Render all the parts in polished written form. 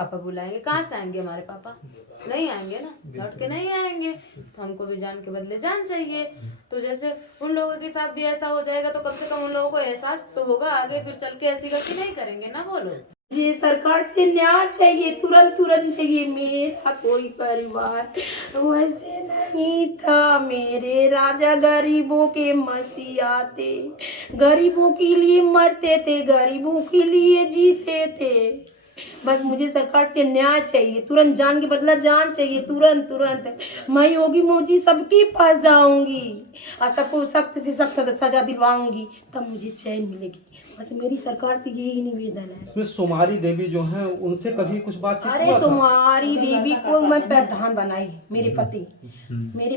पापा बुलाएंगे, कहाँ से आएंगे हमारे पापा? नहीं आएंगे ना, लौट के नहीं आएंगे। तो हमको भी जान के बदले जान चाहिए। तो जैसे उन लोगों के साथ भी ऐसा हो जाएगा तो कम से कम उन लोगों को एहसास तो होगा, आगे फिर चल के ऐसी गलती नहीं करेंगे ना वो लोग। जी सरकार से न्याय चाहिए, तुरंत तुरंत चाहिए। मेरा कोई परिवार वैसे नहीं था, मेरे राजा गरीबों के मसीहा थे, गरीबों के लिए मरते थे, गरीबों के लिए जीते थे। बस मुझे सरकार से न्याय चाहिए, तुरंत जान के बदला जान चाहिए, तुरंत तुरंत। मैं योगी मोदी सबके पास जाऊंगी और सबको सख्त से सख्त सजा दिलवाऊंगी, तब मुझे चैन मिलेगी। बस मेरी सरकार से यही निवेदन है। इसमें सोमारी देवी जो हैं उनसे कभी कुछ बातचीत अरे हुआ था? सोमारी देवी को मैं प्रधान बनाई, मेरे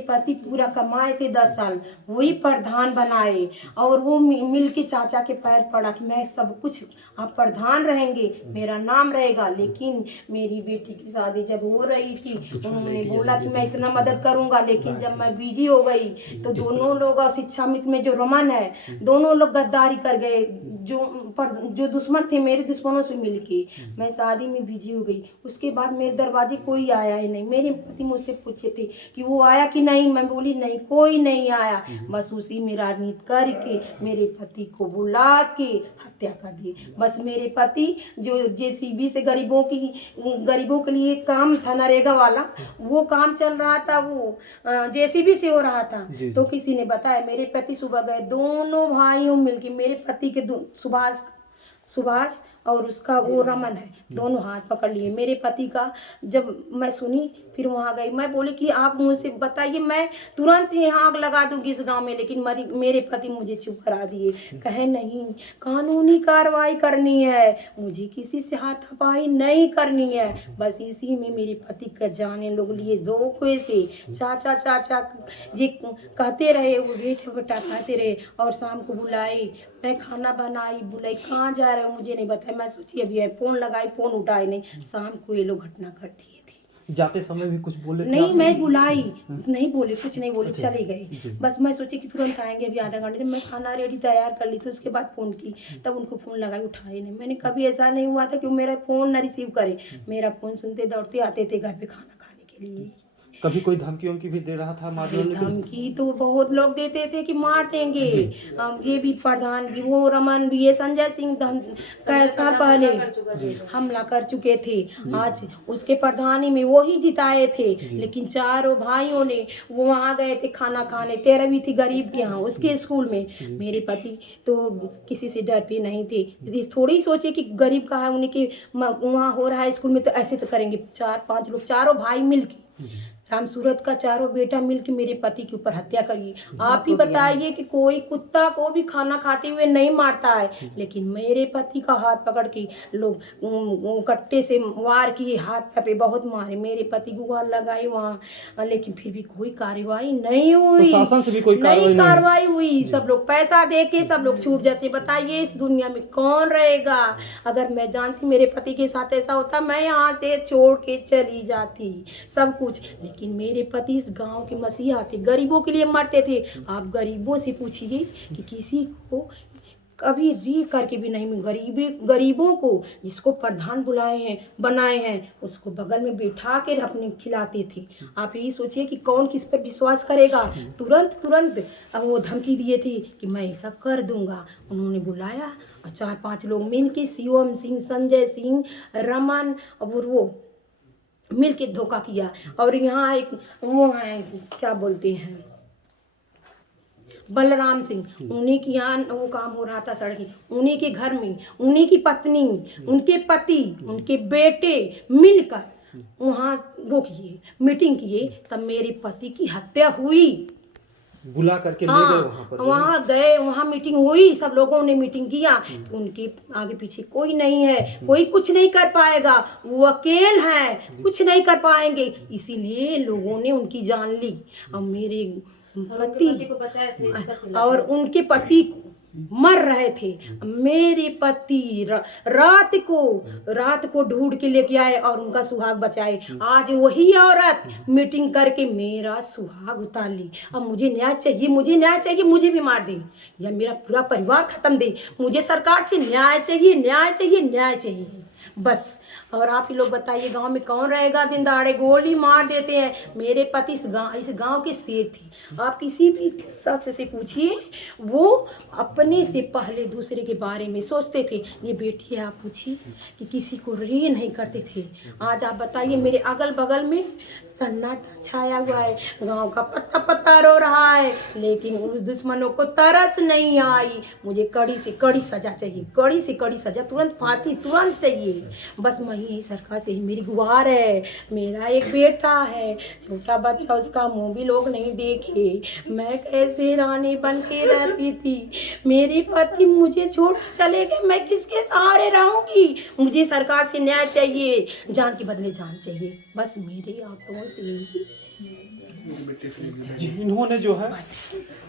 पति पूरा कमाए थे 10 साल, वही प्रधान बनाए। और वो मिल के चाचा के पैर पड़ा कि मैं सब कुछ, आप प्रधान रहेंगे, मेरा नाम रहेगा। लेकिन मेरी बेटी की शादी जब हो रही थी, उन्होंने बोला कि मैं इतना मदद करूंगा, लेकिन जब मैं बिजी हो गई तो दोनों लोग, शिक्षा मित्र में जो रमन है, दोनों लोग गद्दारी कर गए। जो दुश्मन थे मेरे दुश्मनों से मिलके मैं शादी में बिजी हो गई। उसके बाद मेरे दरवाजे कोई आया ही नहीं। मेरे पति मुझसे पूछे थे कि वो आया कि नहीं, मैं बोली नहीं, कोई नहीं आया। बस उसी में राजनीति करके मेरे पति को बुला के हत्या कर दी। बस मेरे पति जो जेसीबी से गरीबों के लिए काम था, नरेगा वाला, वो काम चल रहा था, वो जेसीबी से हो रहा था। तो किसी ने बताया, मेरे पति सुबह गए, दोनों भाइयों मिलके, मेरे पति के सुभाष और उसका वो रमन है, दोनों हाथ पकड़ लिए मेरे पति का। जब मैं सुनी फिर वहाँ गई, मैं बोली कि आप मुझसे बताइए, मैं तुरंत यहाँ आग लगा दूंगी इस गांव में। लेकिन मेरे पति मुझे चुप करा दिए, कहे नहीं, कानूनी कार्रवाई करनी है, मुझे किसी से हाथापाई नहीं करनी है। बस इसी में मेरे पति का जाने लोग लिए धोखे से। चाचा चाचा जी कहते रहे, वो बेटा बेटा कहते रहे, और शाम को बुलाए, मैं खाना बनाई, बुलाई, कहाँ जा रहे हो मुझे नहीं बताया। मैं सोची अभी फोन लगाई, फोन उठाए नहीं, शाम को ये लोग घटना कर दिए थे। जाते समय भी कुछ बोले थे? नहीं, मैं बुलाई, नहीं बोले, कुछ नहीं बोले, चले गए। बस मैं सोची कि तुरंत आएंगे अभी आधा घंटे। जब मैं खाना रेडी तैयार कर ली थी, उसके बाद फ़ोन की, तब उनको फ़ोन लगाई, उठाए नहीं। मैंने कभी ऐसा नहीं हुआ था कि वो मेरा फ़ोन ना रिसीव करे। मेरा फ़ोन सुनते दौड़ते आते थे घर पे खाना खाने के लिए। कभी कोई धमकी उमकी भी दे रहा था? धमकी तो बहुत लोग देते थे कि मार देंगे। ये भी प्रधान भी, वो रमन भी, ये संजय सिंह कई साल पहले हमला कर चुके थे। आज उसके प्रधानी में वो ही जिताए थे। लेकिन चारों भाइयों ने वो वहाँ गए थे खाना खाने, 13वीं थी गरीब के यहाँ, उसके स्कूल में। मेरे पति तो किसी से डरते नहीं थे, थोड़ी सोचे कि गरीब का है, उनके वहाँ हो रहा है स्कूल में तो ऐसे तो करेंगे। 4-5 लोग, चारों भाई मिल के, राम सूरत का चारों बेटा मिलके मेरे पति के ऊपर हत्या करी। आप ही बताइए कि कोई कुत्ता को भी खाना खाते हुए नहीं मारता है, लेकिन मेरे पति का हाथ पकड़ के लोग कट्टे से वार किए, हाथ पे बहुत मारे। मेरे पति गुहार लगाई वहाँ, लेकिन फिर भी कोई कार्रवाई नहीं हुई। प्रशासन से भी कोई कार्रवाई हुई। सब लोग पैसा दे के सब लोग छूट जाते। बताइए इस दुनिया में कौन रहेगा? अगर मैं जानती मेरे पति के साथ ऐसा होता, मैं यहाँ से छोड़ के चली जाती सब कुछ। लेकिन मेरे पति इस गांव के मसीहा थे, गरीबों के लिए मरते थे। आप गरीबों से पूछिए कि किसी को कभी री करके भी नहीं, गरीबों को जिसको प्रधान बनाए हैं उसको बगल में बैठा के अपने खिलाते थे। आप यही सोचिए कि कौन किस पर विश्वास करेगा। तुरंत अब वो धमकी दिए थे कि मैं ऐसा कर दूंगा। उन्होंने बुलाया और 4-5 लोग मिल के, शिवम सिंह, संजय सिंह, रमन और वो मिल के धोखा किया। और यहाँ एक वो है, क्या बोलते हैं, बलराम सिंह, उन्हीं की यहाँ वो काम हो रहा था सड़क, उन्हीं के घर में उन्हीं की पत्नी, उनके पति, उनके बेटे मिलकर वहाँ वो किए, मीटिंग किए, तब मेरे पति की हत्या हुई। बुला करके ले गए वहाँ पर? वहाँ गए, वहाँ मीटिंग हुई, सब लोगों ने मीटिंग किया। उनके आगे पीछे कोई नहीं है, कोई कुछ नहीं कर पाएगा, वो अकेले हैं, कुछ नहीं कर पाएंगे। इसीलिए लोगों ने उनकी जान ली। और मेरे पति को बचाए थे, और उनके पति मर रहे थे। मेरे पति रात को ढूंढ के लेके आए और उनका सुहाग बचाए। आज वही औरत मीटिंग करके मेरा सुहाग उतार ली। अब मुझे न्याय चाहिए, मुझे न्याय चाहिए, मुझे भी मार दे या मेरा पूरा परिवार खत्म दे, मुझे सरकार से न्याय चाहिए, न्याय चाहिए, न्याय चाहिए। बस। और आप ही लोग बताइए गांव में कौन रहेगा, दिन दहाड़े गोली मार देते हैं। मेरे पति इस गांव के शेर थे। आप किसी भी शख्स से पूछिए, वो अपने से पहले दूसरे के बारे में सोचते थे। ये बेटी आप पूछिए कि किसी को रे नहीं करते थे। आज आप बताइए, मेरे अगल बगल में सन्नाटा छाया हुआ है, गांव का पत्ता पत्ता रो रहा है, लेकिन उस दुश्मनों को तरस नहीं आई। मुझे कड़ी से कड़ी सजा चाहिए, कड़ी से कड़ी सजा, तुरंत फांसी तुरंत चाहिए। बस मैं यही सरकार से ही मेरी गुहार है। मेरा एक बेटा है, छोटा बच्चा, उसका मुंह भी लोग नहीं देखे। मैं कैसे रानी बन के रहती थी, मेरे पति मुझे छोड़ चले गए, मैं किसके सहारे रहूंगी। मुझे सरकार से न्याय चाहिए, जान के बदले जान चाहिए। बस मेरे आंखों से ही इन्होंने जो है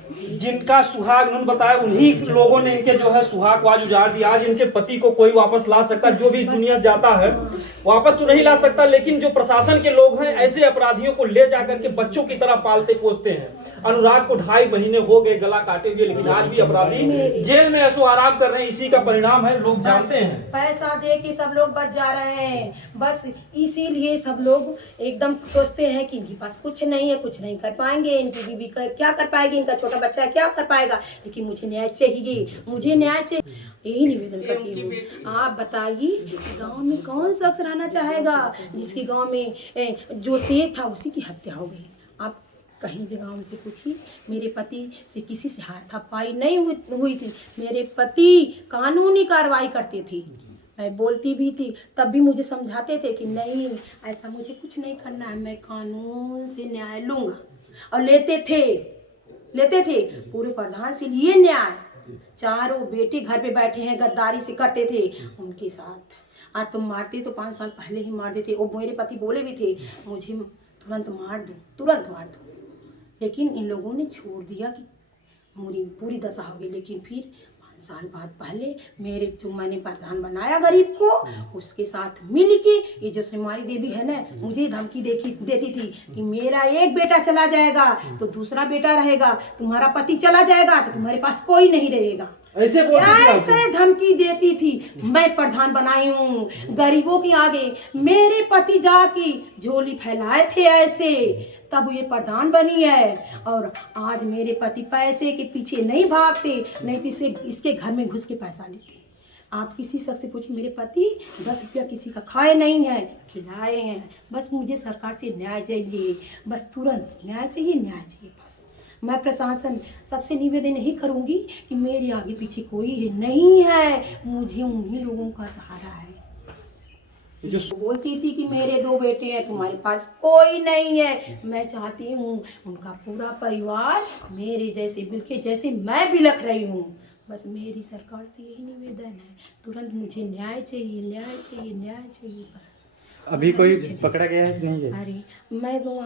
जिनका सुहाग उन्होंने बताया, उन्हीं लोगों ने इनके जो है सुहाग को आज उजाड़ दिया। आज इनके पति को कोई वापस ला सकता, जो भी इस दुनिया जाता है वापस तो नहीं ला सकता, लेकिन जो प्रशासन के लोग हैं ऐसे अपराधियों को ले जाकर के बच्चों की तरह पालते पोसते हैं। अनुराग को 2.5 महीने हो गए गला काटे हुए, लेकिन आज भी अपराधी जेल में ऐसो आराम कर रहे हैं। इसी का परिणाम है, लोग जानते हैं। पैसा दे के सब लोग बच जा रहे हैं। बस इसीलिए सब लोग एकदम सोचते हैं कि इनके पास कुछ नहीं है, कुछ नहीं कर पाएंगे, इनकी बीवी क्या कर पाएगी, इनका छोटा बच्चा है क्या कर पाएगा। लेकिन मुझे न्याय चाहिए, मुझे न्याय चाहिए, यही निवेदन करती हूँ। आप बताइए गांव में कौन शख्स रहना चाहेगा जिसके गांव में जो शेर था उसी की हत्या हो गई। आप कहीं भी गांव से पूछिए, मेरे पति से किसी से हाथापाई नहीं हुई थी। मेरे पति कानूनी कार्रवाई करते थे। मैं बोलती भी थी, तब भी मुझे समझाते थे कि नहीं, ऐसा मुझे कुछ नहीं करना है, मैं कानून से न्याय लूँगा। और लेते थे पूरे प्रधान से लिए न्याय। चारों बेटे घर पे बैठे हैं, गद्दारी से करते थे उनके साथ। आज तुम मारते तो 5 साल पहले ही मार देते। वो मेरे पति बोले भी थे, मुझे तुरंत मार दो, तुरंत मार दो। लेकिन इन लोगों ने छोड़ दिया कि मेरी पूरी दशा हो गई। लेकिन फिर 5 साल बाद पहले मेरे जो मैंने प्रधान बनाया गरीब को, उसके साथ मिल के ये जो सिमारी देवी है ना, मुझे धमकी देती थी कि मेरा एक बेटा चला जाएगा तो दूसरा बेटा रहेगा, तुम्हारा पति चला जाएगा तो तुम्हारे पास कोई नहीं रहेगा। ऐसे धमकी देती थी। मैं प्रधान बनाई हूँ गरीबों के आगे। मेरे पति जाके झोली फैलाए थे ऐसे, तब ये प्रधान बनी है। और आज मेरे पति पैसे के पीछे नहीं भागते, नहीं तो इसके घर में घुस के पैसा लेते। आप किसी शख्स से पूछिए, मेरे पति 10 रुपया किसी का खाए नहीं है, खिलाए हैं। बस मुझे सरकार से न्याय चाहिए, बस तुरंत न्याय चाहिए, न्याय चाहिए। बस मैं प्रशासन सबसे निवेदन यही करूँगी कि मेरे आगे पीछे कोई नहीं है, मुझे उन्हीं लोगों का सहारा है। जो बोलती थी कि मेरे 2 बेटे हैं, तुम्हारे पास कोई नहीं है। मैं चाहती हूँ उनका पूरा परिवार मेरे जैसे बिल्कुल जैसे मैं बिलख रही हूँ। बस मेरी सरकार से यही निवेदन है, तुरंत मुझे न्याय चाहिए, न्याय चाहिए, न्याय चाहिए। बस अभी कोई पकड़ा गया है नहीं है? अरे मैं तो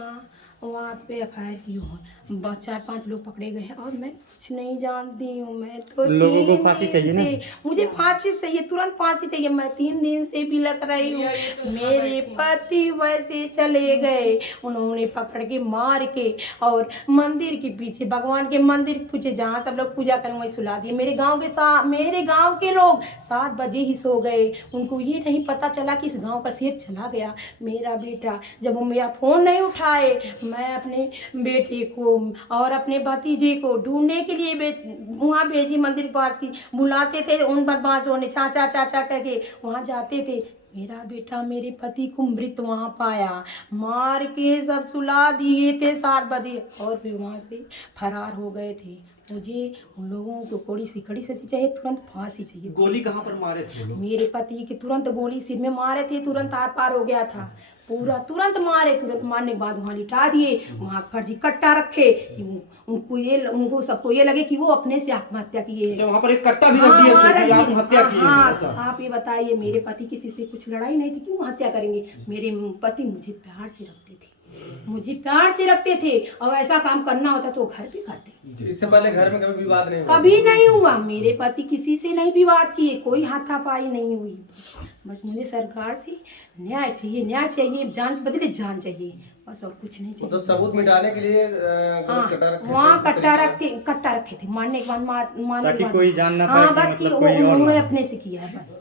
वहाँ पे FIR की हूँ, 4-5 लोग पकड़े गए हैं और मैं कुछ नहीं जानती हूँ। मैं तो लोगों को फांसी चाहिए ना, मुझे फांसी चाहिए, तुरंत फांसी चाहिए। मैं 3 दिन से भी लग रही हूँ। मेरे पति वैसे चले गए, उन्होंने पकड़ के मार के और मंदिर के पीछे, भगवान के मंदिर के पीछे जहाँ सब लोग पूजा करें वहीं सुला दिए। मेरे गाँव के लोग 7 बजे ही सो गए। उनको ये नहीं पता चला कि इस गाँव का शेर चला गया। मेरा बेटा जब वो मेरा फ़ोन नहीं उठाए, मैं अपने बेटे को और अपने भतीजे को ढूंढने के लिए वहाँ भेजी। मंदिर के पास की बुलाते थे, उन बदमाशों ने चाचा चाचा करके वहाँ जाते थे। मेरा बेटा मेरे पति को मृत वहाँ पाया, मार के सब सुला दिए थे 7 बजे और फिर वहाँ से फरार हो गए थे। मुझे उन लोगों को कड़ी से कड़ी सजा चाहिए, तुरंत फांसी चाहिए। गोली कहाँ पर मारे थे लोग? मेरे पति के तुरंत गोली सिर में मारे थे, तुरंत आर पार हो गया था पूरा। तुरंत मारे, तुरंत मारने के बाद वहाँ लिटा दिए। वहाँ फर्जी कट्टा रखे कि उनको सबको ये लगे कि वो अपने से आत्महत्या किए। वहाँ पर एक कट्टा भी रख दिया था कि आत्महत्या की है। आप ये बताइए, मेरे पति किसी से कुछ लड़ाई नहीं थी, क्यों हत्या करेंगे? मेरे पति मुझे प्यार से रखते थे, मुझे प्यार से रखते थे और ऐसा काम करना होता तो घर पे करते। इससे पहले घर में कभी विवाद नहीं हुआ? कभी नहीं हुआ, मेरे पति किसी से नहीं विवाद किए, कोई हाथापाई नहीं हुई। बस मुझे सरकार से न्याय चाहिए, जान के बदले जान चाहिए, बस और कुछ नहीं चाहिए। तो सबूत मिटाने के लिए हाँ, वहाँ कट्टा रखे थे, मारने के बाद मारने के बाद कोई जान ना हाँ, पाए बस कि कि मतलब कोई और उन्होंने ना। अपने से किया है, बस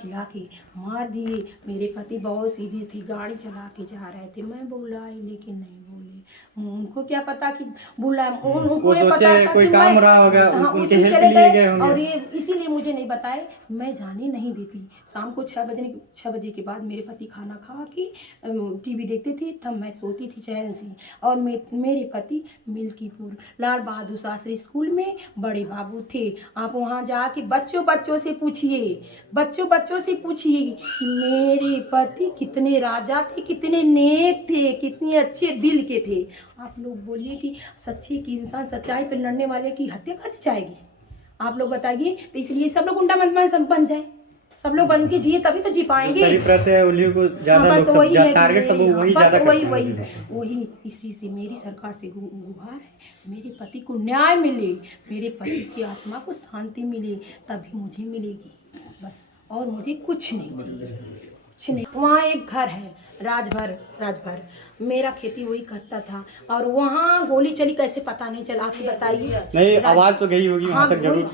खिला के मार दिए। मेरे पति बहुत सीधे थे, गाड़ी चला के जा रहे थे, मैं बुलाई लेकिन नहीं बोले। उनको क्या पता कि बुला, उनको ये पता था कोई कि काम मैं रहा होगा, हाँ, उनके उसी हेल्प चले लिए गए गए होंगे। और ये इसीलिए मुझे नहीं बताए, मैं जाने नहीं देती। शाम को 6 बजे के बाद मेरे पति खाना खा के टीवी देखते थे, तब मैं सोती थी चैन से। और मेरे पति मिल्कीपुर लाल बहादुर शास्त्री स्कूल में बड़े बाबू थे। आप वहाँ जाके बच्चों से पूछिए कि मेरे पति कितने राजा थे, कितने नेक थे, कितने अच्छे दिल के थे। आप लोग बोलिए कि सच्चे की इंसान सच्चाई पर लड़ने वाले की हत्या कर दी जाएगी? आप लोग बताइए। तो इसलिए सब लोग गुंडा मनमान सब बन जाए, सब लोग बन के जिए तभी तो जी पाएंगे। शरीफ रहते हैं उन्हीं को ज्यादा हाँ, लोग बस सब वही है टारगेट सब वही बस ज्यादा वही करते हैं। वही इसी से मेरी सरकार से गुहार है, मेरे पति को न्याय मिले, मेरे पति की आत्मा को शांति मिले, तभी मुझे मिलेगी बस, और मुझे कुछ नहीं चाहिए, कुछ नहीं। वहाँ एक घर है राजभर, मेरा खेती वही करता था, और वहाँ गोली चली कैसे पता नहीं चला, आप ही बताइए। नहीं, आवाज तो गई होगी वहाँ तक जरूर।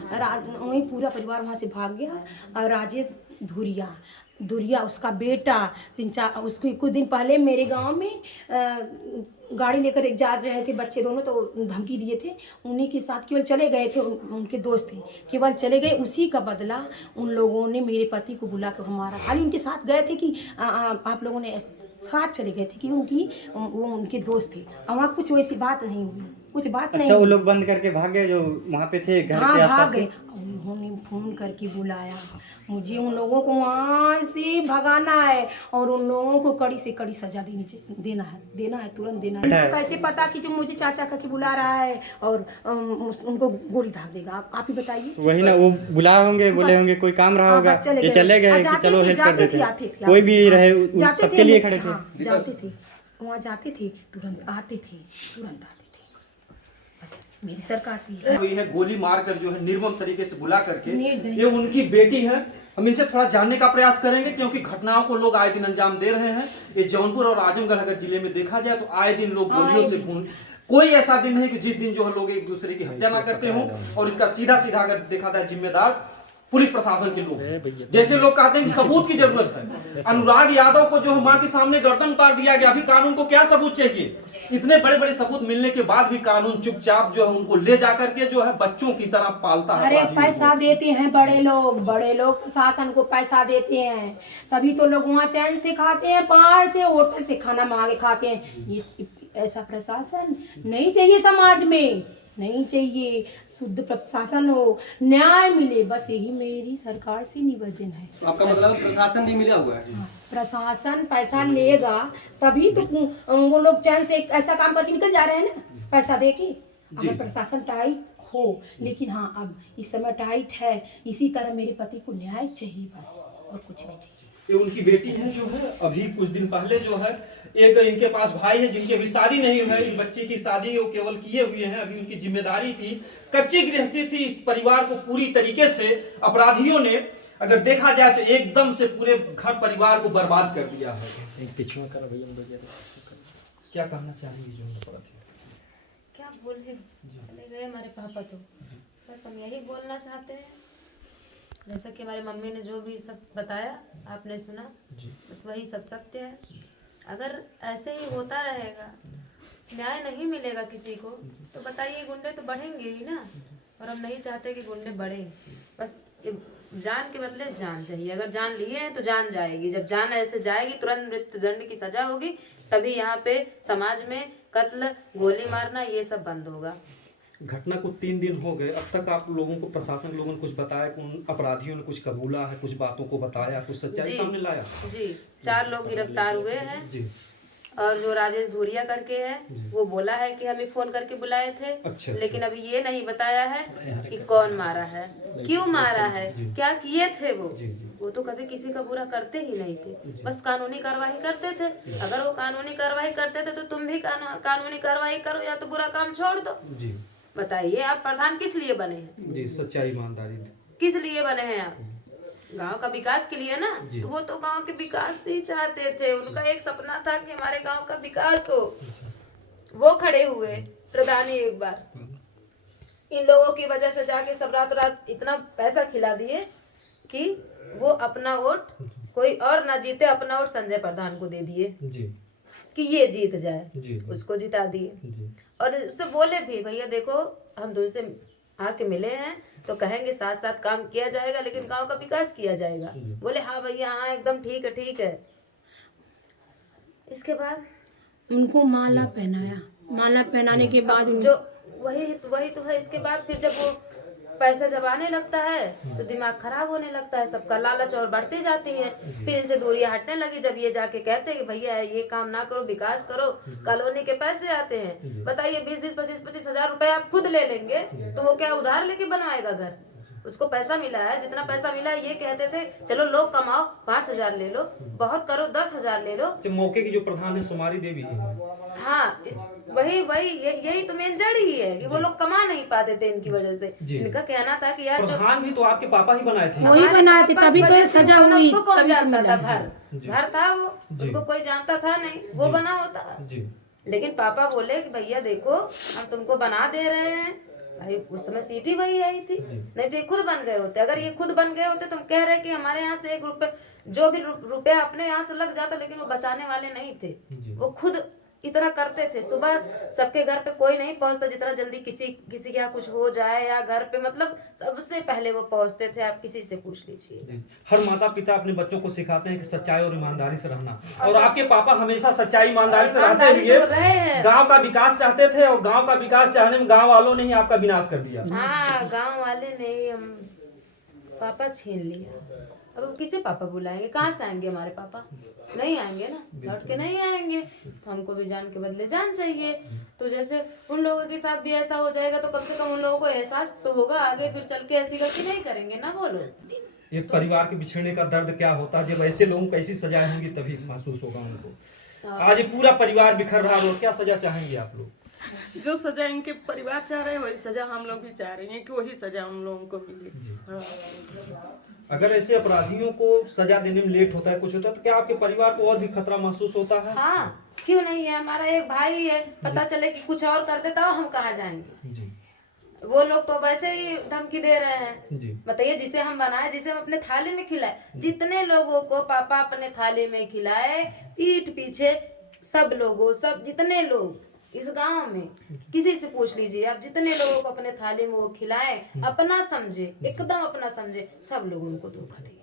वही पूरा परिवार वहाँ से भाग गया। और राजेश धुरिया उसका बेटा उसको कुछ दिन पहले मेरे गांव में गाड़ी लेकर एक जा रहे थे बच्चे दोनों, तो धमकी दिए थे। उन्हीं के साथ केवल चले गए थे, उनके दोस्त थे, केवल चले गए। उसी का बदला उन लोगों ने मेरे पति को बुला कर हमारा, खाली उनके साथ गए थे कि आप लोगों ने साथ चले गए थे कि वो उनके दोस्त थे, और वहाँ कुछ वैसी बात नहीं हुई, कुछ बात नहीं। अच्छा, वो लोग बंद करके भाग गए जो वहाँ पे थे घर हाँ, के आसपास भाग गए। उन्होंने फोन करके बुलाया मुझे, उन लोगों को वहाँ से भगाना है, और उन लोगों को कड़ी से कड़ी सजा देना है, तुरंत देना है। तो कैसे पता कि जो मुझे चाचा का बुला रहा है और उनको गोली दाग देगा? आप ही बताइए। वही ना, वो बुलाए होंगे, बोले होंगे कोई काम रहा होगा, ये चले गए कि चलो हेल्प कर देते हैं। कोई भी रहे सबके लिए खड़े थे। जाते थे वहाँ, जाते थे, तुरंत आते थे। बस मेरी सरकार से हुई है, गोली मारकर जो है निर्मम तरीके से बुला करके। निर्दयी। ये उनकी बेटी है। हम इनसे थोड़ा जानने का प्रयास करेंगे, क्योंकि घटनाओं को लोग आए दिन अंजाम दे रहे हैं। ये जौनपुर और आजमगढ़ अगर जिले में देखा जाए तो आए दिन लोग गोलियों से खून, कोई ऐसा दिन नहीं कि जिस दिन जो है लोग एक दूसरे की हत्या ना करते हों। और इसका सीधा अगर देखा जाए जिम्मेदार पुलिस प्रशासन के लोग। जैसे लोग कहते हैं कि सबूत की जरूरत है, अनुराग यादव को जो है मां के सामने गर्दन उतार दिया गया, अभी कानून को क्या सबूत चाहिए? इतने बड़े बड़े सबूत मिलने के बाद भी कानून चुपचाप जो है उनको ले जाकर के जो है बच्चों की तरह पालता है। अरे पैसा देते हैं बड़े लोग प्रशासन को पैसा देते हैं, तभी तो लोग वहाँ चैन से खाते हैं, बाहर से होटल से खाना मांगे खाते हैं। ये ऐसा प्रशासन नहीं चाहिए समाज में, नहीं चाहिए। शुद्ध प्रशासन हो, न्याय मिले, बस यही मेरी सरकार से निवेदन है। आपका मतलब प्रशासन भी मिला हुआ है? प्रशासन पैसा लेगा तभी तो वो लोग चैन से ऐसा काम करके निकल जा रहे हैं ना, पैसा दे के। अगर प्रशासन टाइट हो, लेकिन हाँ अब इस समय टाइट है, इसी तरह मेरे पति को न्याय चाहिए बस, और कुछ नहीं चाहिए। ये उनकी बेटी है जो है, अभी कुछ दिन पहले जो है एक इनके पास भाई है जिनकी अभी शादी नहीं हुई है। इन बच्ची की शादी वो केवल किए हुए हैं। अभी उनकी जिम्मेदारी थी, कच्ची गृहस्थी थी। इस परिवार को पूरी तरीके से अपराधियों ने अगर देखा जाए तो एकदम से पूरे घर परिवार को बर्बाद कर दिया है। क्या कहना चाहेंगे जो अपराधी? क्या बोले, चले गए हमारे पापा, तो बस हम यही बोलना चाहते हैं, जैसा कि हमारी मम्मी ने जो भी सब बताया आपने सुना, बस वही सब सत्य है। अगर ऐसे ही होता रहेगा, न्याय नहीं मिलेगा किसी को, तो बताइए गुंडे तो बढ़ेंगे ही ना। और हम नहीं चाहते कि गुंडे बढ़े, बस जान के बदले जान चाहिए। अगर जान लिए हैं तो जान जाएगी, जब जान ऐसे जाएगी तुरंत मृत्युदंड की सजा होगी, तभी यहाँ पे समाज में कत्ल, गोली मारना ये सब बंद होगा। घटना को 3 दिन हो गए, अब तक आप लोगों को प्रशासन लोगों ने कुछ बताया कि उन अपराधियों ने कुछ कबूला है, कुछ बातों को बताया, कुछ सच्चाई सामने लाया? जी, 4 लोग गिरफ्तार हुए हैं जी। और जो राजेश धुरिया करके है वो बोला है कि हमें फोन करके बुलाए थे। अच्छा। लेकिन अभी ये नहीं बताया है कि कौन मारा है, क्यों मारा है, क्या किए थे वो। वो तो कभी किसी का बुरा करते ही नहीं थे, बस कानूनी कार्रवाई करते थे। अगर वो कानूनी कार्रवाई करते थे तो तुम भी कानूनी कार्रवाई करो, या तो बुरा काम छोड़ दो। जी। बताइए आप प्रधान किस लिए बने हैं? जी, सच्चाई ईमानदारी। किस लिए बने हैं आप? गांव का विकास के लिए ना। जी। तो वो तो गांव के विकास ही चाहते थे, उनका एक सपना था कि हमारे गांव का विकास हो। वो खड़े हुए प्रधानी एक बार, इन लोगों की वजह से जाके सब रात रात इतना पैसा खिला दिए कि वो अपना वोट कोई और ना जीते, अपना वोट संजय प्रधान को दे दिए जी कि ये जीत जाए। जी उसको जिता दिए जी और उससे बोले भी भैया देखो हम तुमसे आके मिले हैं तो कहेंगे साथ साथ काम किया जाएगा, लेकिन गांव का विकास किया जाएगा। बोले हाँ भैया हाँ एकदम ठीक है ठीक है। इसके बाद उनको माला पहनाया, माला पहनाने के बाद जो वही तो है। इसके बाद फिर जब वो पैसा जब आने लगता है तो दिमाग खराब होने लगता है, सबका लालच और बढ़ती जाती है। फिर इनसे दूरियां हटने लगी जब ये जाके कहते हैं कि भैया ये काम ना करो, विकास करो, कॉलोनी के पैसे आते हैं। बताइए 20-20, 25-25 हजार रुपए आप खुद ले लेंगे तो वो क्या उधार लेके बनवाएगा घर? उसको पैसा मिला है, जितना पैसा मिला है ये कहते थे चलो लोग कमाओ 5,000 ले लो, बहुत करो 10,000 ले लो। मौके की जो प्रधान है सुमारी देवी है। हाँ यही तो मेन जड़ ही है कि वो लोग कमा नहीं पाते थे इनकी वजह से। इनका कहना था कि यार जो प्रधान भी तो आपके पापा ही बनाए थे। वही बनाए थे, तभी तो सजा हुई। उसको कौन तभी तो जानता था? मिला। भर था वो, उसको कोई जानता था नहीं, वो बना होता। जी लेकिन पापा बोले कि भैया देखो हम तुमको बना दे रहे हैं। भाई उस समय सीटी वही आई थी, नहीं तो ये खुद बन गए होते। अगर ये खुद बन गए होते, तुम कह रहे कि हमारे यहाँ से 1 रुपए जो भी रुपया अपने यहाँ से लग जाता, लेकिन वो बचाने वाले नहीं थे। वो खुद इतना करते थे। सुबह सबके घर पे कोई नहीं पहुंचता, जितना जल्दी किसी के यहाँ कुछ हो जाए या घर पे, मतलब सबसे पहले वो पहुंचते थे। आप किसी से पूछ लीजिए। हर माता पिता अपने बच्चों को सिखाते हैं कि सच्चाई और ईमानदारी से रहना, और आपके पापा हमेशा सच्चाई ईमानदारी से रहते हुए गांव का विकास चाहते थे, और गांव का विकास चाहने में गांव वालों ने ही आपका विनाश कर दिया। हाँ गांव वाले ने ही हम पापा छीन लिया। अब किसे पापा बुलाएंगे? कहाँ से आएंगे हमारे पापा? नहीं आएंगे ना, लौट के नहीं आएंगे। तो हमको भी जान के बदले जान चाहिए। तो जैसे उन लोगों के साथ भी ऐसा हो जाएगा तो कम से कम उन लोगों को एहसास तो होगा, आगे फिर चल के ऐसी गलती नहीं करेंगे ना वो लोग। एक परिवार के बिछड़ने का दर्द क्या होता है, जब ऐसे लोगों को ऐसी सजाएं होंगी तभी महसूस होगा उनको। आज ये पूरा परिवार बिखर रहा है, क्या सजा चाहेंगे आप लोग? जो सजा इनके परिवार चाह रहे हैं वही सजा हम लोग भी चाह रहे हैं कि वही सजा उन लोगों को मिले। हाँ। अगर ऐसे अपराधियों को सजा देने में लेट होता है, कुछ होता है, तो क्या आपके परिवार को और भी खतरा महसूस होता है? हाँ क्यों नहीं है। हमारा एक भाई है, पता चले कि कुछ और कर देता हो, हम कहाँ जाएंगे? जी। वो लोग तो वैसे ही धमकी दे रहे हैं। बताइए जिसे हम बनाए, जिसे हम अपने थाली में खिलाए, जितने लोगों को पापा अपने थाली में खिलाए, पीठ पीछे सब लोगों, सब जितने लोग इस गांव में, किसी से पूछ लीजिए आप, जितने लोगों को अपने थाली में वो खिलाए, अपना समझे, एकदम अपना समझे, सब लोग उनको धोखा दिए।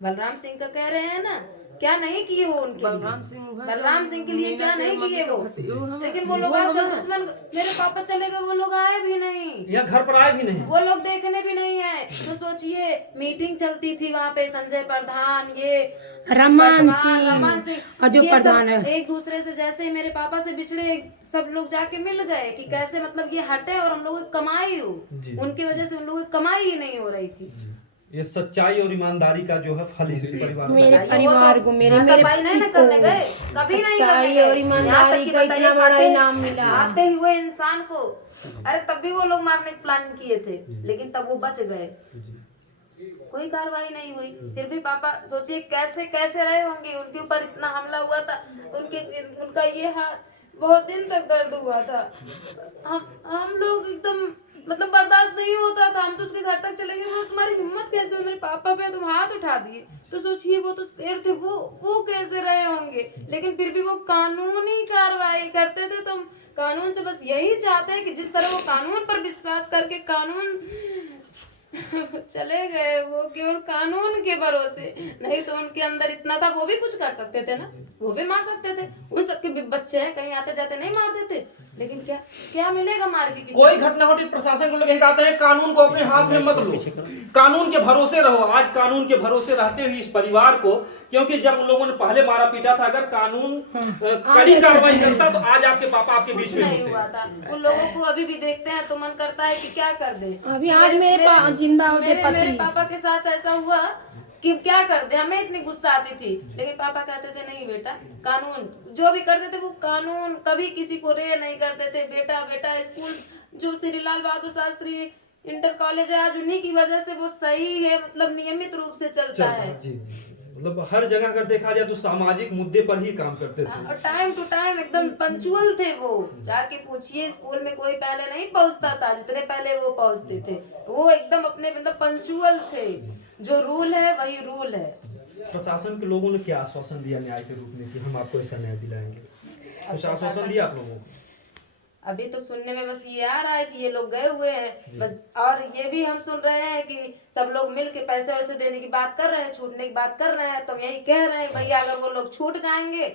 बलराम सिंह का कह रहे हैं ना, क्या नहीं किए वो उनके बलराम सिंह के लिए क्या नहीं किए वो। लेकिन वो लोग आजकल दुश्मन, मेरे पापा चले गए, वो लोग आए भी नहीं, या घर पर आए भी नहीं, वो लोग देखने भी नहीं आए। तो सोचिए मीटिंग चलती थी वहाँ पे, संजय प्रधान, ये रमन सिंह और जो प्रधान है, एक दूसरे से जैसे ही मेरे पापा से बिछड़े सब लोग जाके मिल गए कि कैसे मतलब ये हटे और हम लोगों की कमाई हो। उनकी वजह से उन लोगों की कमाई ही नहीं हो रही थी। ये सच्चाई और ईमानदारी का जो है फल इस परिवार में। मेरे परिवार को, मेरे भाई नहीं ना करने गए, कभी नहीं करने गए। और ईमानदारी का इतना बड़ा इनाम मिला आते हुए इंसान को। अरे तब भी वो लोग मारने की प्लानिंग किए थे, लेकिन तब वो बच गए, कोई कार्रवाई नहीं हुई। फिर भी पापा सोचिए कैसे कैसे रहे होंगे, उनके ऊपर इतना हमला हुआ था, उनका ये हाथ बहुत दिन तक दर्द हुआ था। हम लोग एकदम मतलब बर्दाश्त नहीं होता था। हम तो उसके घर तक चले गए, वो तुम्हारी हिम्मत कैसे हुई मेरे पापा पे तुम हाथ उठा दिए। तो सोचिए वो तो शेर थे, वो कैसे रहे होंगे। लेकिन फिर भी वो कानूनी कार्रवाई करते थे। तो कानून से बस यही चाहते हैं कि जिस तरह वो कानून पर विश्वास करके कानून चले गए, वो केवल कानून के भरोसे, नहीं तो उनके अंदर इतना था वो भी कुछ कर सकते थे ना, वो भी मार सकते थे। उन सबके बच्चे हैं, कहीं आते जाते नहीं मार देते। लेकिन क्या मिलेगा मार के? कोई घटना होती प्रशासन को लोग यही कहते हैं कानून को अपने हाथ में मत लो, कानून के भरोसे रहो। आज कानून के भरोसे रहते हुए इस परिवार को, क्योंकि जब उन लोगों ने पहले मारा पीटा था, अगर कानून कड़ी कार्रवाई करता तो आज आपके पापा आपके बीच में नहीं हुआ था। उन लोगों को अभी भी देखते हैं तो मन करता है कि क्या कर दे। अभी आज मेरे जिंदा हो गए मेरे पापा के साथ ऐसा हुआ कि क्या कर दे, हमें इतनी गुस्सा आती थी। लेकिन पापा कहते थे नहीं बेटा, कानून जो भी करते थे वो कानून, कभी किसी को रे नहीं करते थे। बेटा स्कूल जो श्री लाल बहादुर शास्त्री इंटर कॉलेज है आज उन्हीं की वजह से वो सही है, मतलब नियमित रूप से चलता है। जी मतलब हर जगह अगर देखा जाए तो सामाजिक मुद्दे पर ही काम करते थे और टाइम टू टाइम एकदम पंचुअल थे वो। जाके पूछिए स्कूल में कोई पहले नहीं पहुंचता था जितने पहले वो पहुंचते थे। वो एकदम अपने मतलब पंचुअल थे, जो रूल है वही रूल है। प्रशासन के लोगों ने क्या आश्वासन दिया न्याय के रूप में कि हम आपको ऐसा न्याय दिलाएंगे? कुछ आश्वासन दिया आप लोगों को? अभी तो सुनने में बस ये आ रहा है कि ये लोग गए हुए हैं बस, और ये भी हम सुन रहे हैं कि सब लोग मिल के पैसे वैसे देने की बात कर रहे हैं, छूटने की बात कर रहे हैं। तो हम यही कह रहे हैं भैया अगर वो लोग छूट जाएंगे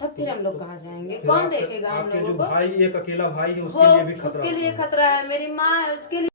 तब फिर हम लोग कहाँ जाएंगे, कौन देखेगा हम आपके लोगों जो को? भाई, एक अकेला भाई है, वो उसके लिए भी खतरा उसके लिए खतरा है, मेरी माँ है उसके लिए